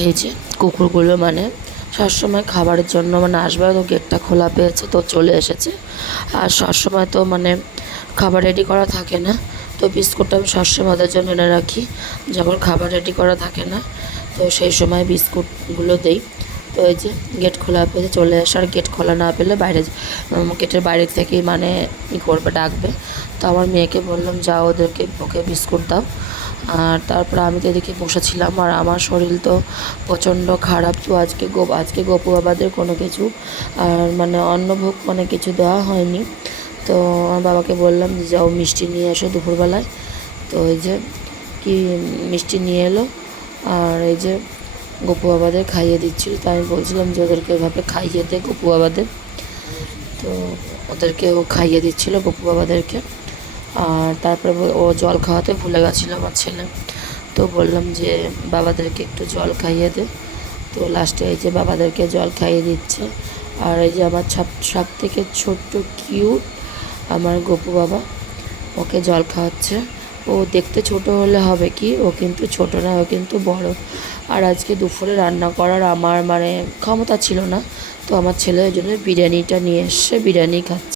এই যে কুকুরগুলো মানে সবসময় খাবারের জন্য মানে আসবে, তো গেটটা খোলা পেয়েছে তো চলে এসেছে। আর সবসময় তো মানে খাবার রেডি করা থাকে না, তো বিস্কুটটা আমি সবসময় ওদের জন্য এনে রাখি। যখন খাবার রেডি করা থাকে না তো সেই সময় বিস্কুটগুলো দেই। তো এই যে গেট খোলা পেয়ে চলে আসে, আর গেট খোলা না পেলে বাইরে গেটের বাইরে থেকেই মানে করবে, ডাকবে। তো আমার মেয়েকে বললাম যাও ওকে বিস্কুট দাও। আর তারপর আমি তো এদিকে বসেছিলাম, আর আমার শরীর তো প্রচণ্ড খারাপ। তো আজকে গপু বাবাদের কোনো কিছু আর মানে অন্নভোগ মানে কিছু দেওয়া হয়নি। তো আমার বাবাকে বললাম যে যাও মিষ্টি নিয়ে এসো দুপুরবেলায়। তো এই যে কি মিষ্টি নিয়ে এলো, আর এই যে গপু বাবাদের খাইয়ে দিচ্ছিল। তো আমি বলছিলাম যে ওদেরকে এভাবে খাইয়ে দে গপু বাবাদের। তো ওদেরকেও খাইয়ে দিচ্ছিলো গপু বাবাদেরকে। আর তারপরে ও জল খাওয়াতে ভুলে গেছিলো আমার ছেলে। তো বললাম যে বাবাদেরকে একটু জল খাইয়ে দে। তো লাস্টে এই যে বাবাদেরকে জল খাইয়ে দিচ্ছে। আর এই যে আমার সব থেকে ছোট্ট কিউট আমার গপু বাবা, ওকে জল খাওয়াচ্ছে। ও দেখতে ছোট হলে হবে কি, ও কিন্তু ছোট না, ও কিন্তু বড়। আর আজকে দুপুরে রান্না করার আমার মানে ক্ষমতা ছিল না, তো আমার ছেলে ওই জন্য বিরিয়ানিটা নিয়ে এসছে, বিরিয়ানি খাচ্ছে।